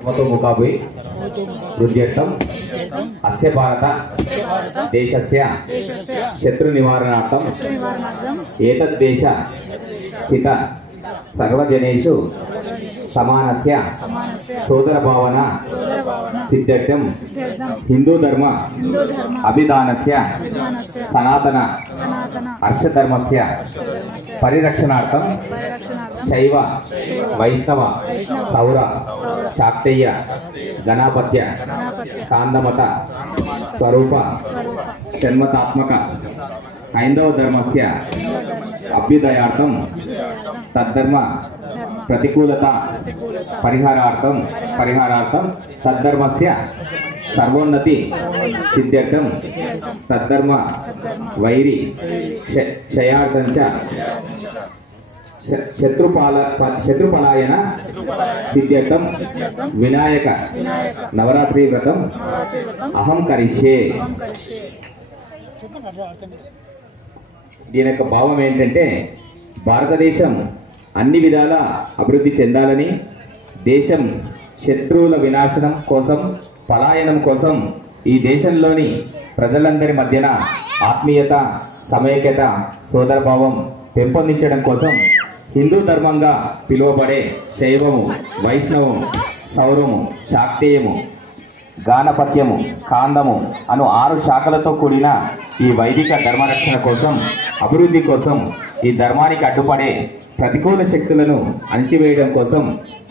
मुखाभि वृद्ध्यर्थम अस्य भारत देशस्य शत्रु निवारणार्थम एतद्देश हित सर्वजनेषु समानस्य सोदर भावना सिद्ध्यर्थम हिंदू धर्म अभिधानस्य सनातन हर्षधर्मस्य परिरक्षणार्थम शैव वैष्णव सौर शाक्तेय गणापत्य स्कांदमत स्वरूप षण्मतात्मक हैंदव धर्मस्य अभ्युदयार्थम तद्धर्म प्रतिकूलता परिहारार्थम तद्धर्मस्य सर्वोन्नति सिद्ध्यर्थम तद्धर्म वैरी क्षयार्थं च शत्रुपलायन सिद्ध्यर्थम विनायक नवरात्रि व्रतम अहम करिष्ये। దీని యొక్క భావం ఏంటంటే భారతదేశం అన్ని విధాల అభివృద్ధి చెందాలని, దేశం శత్రువుల వినాశనం కోసం, పలాయనం కోసం ఈ దేశంలోని ప్రజలందరి మధ్యన ఆత్మీయత, సమైక్యత, సోదరభావం పెంపొందించడం కోసం హిందూ ధర్మంగా పిలువబడే శైవము, వైష్ణవము, సౌరము, శాక్తేయము, గానపత్యము, స్కాందము అను 6 శాఖలతో కూడిన ఈ వైదిక ధర్మరక్షణ కోసం, అభివృద్ధి కోసం, ఈ ధర్మానికి అడ్డుపడే ప్రతికూల శక్తులను అణిచివేయడం కోసం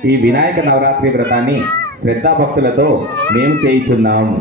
ఈ వినాయక నవరాత్రి వ్రతాన్ని శ్రద్ధాభక్తులతో మేము చేయుచున్నాము।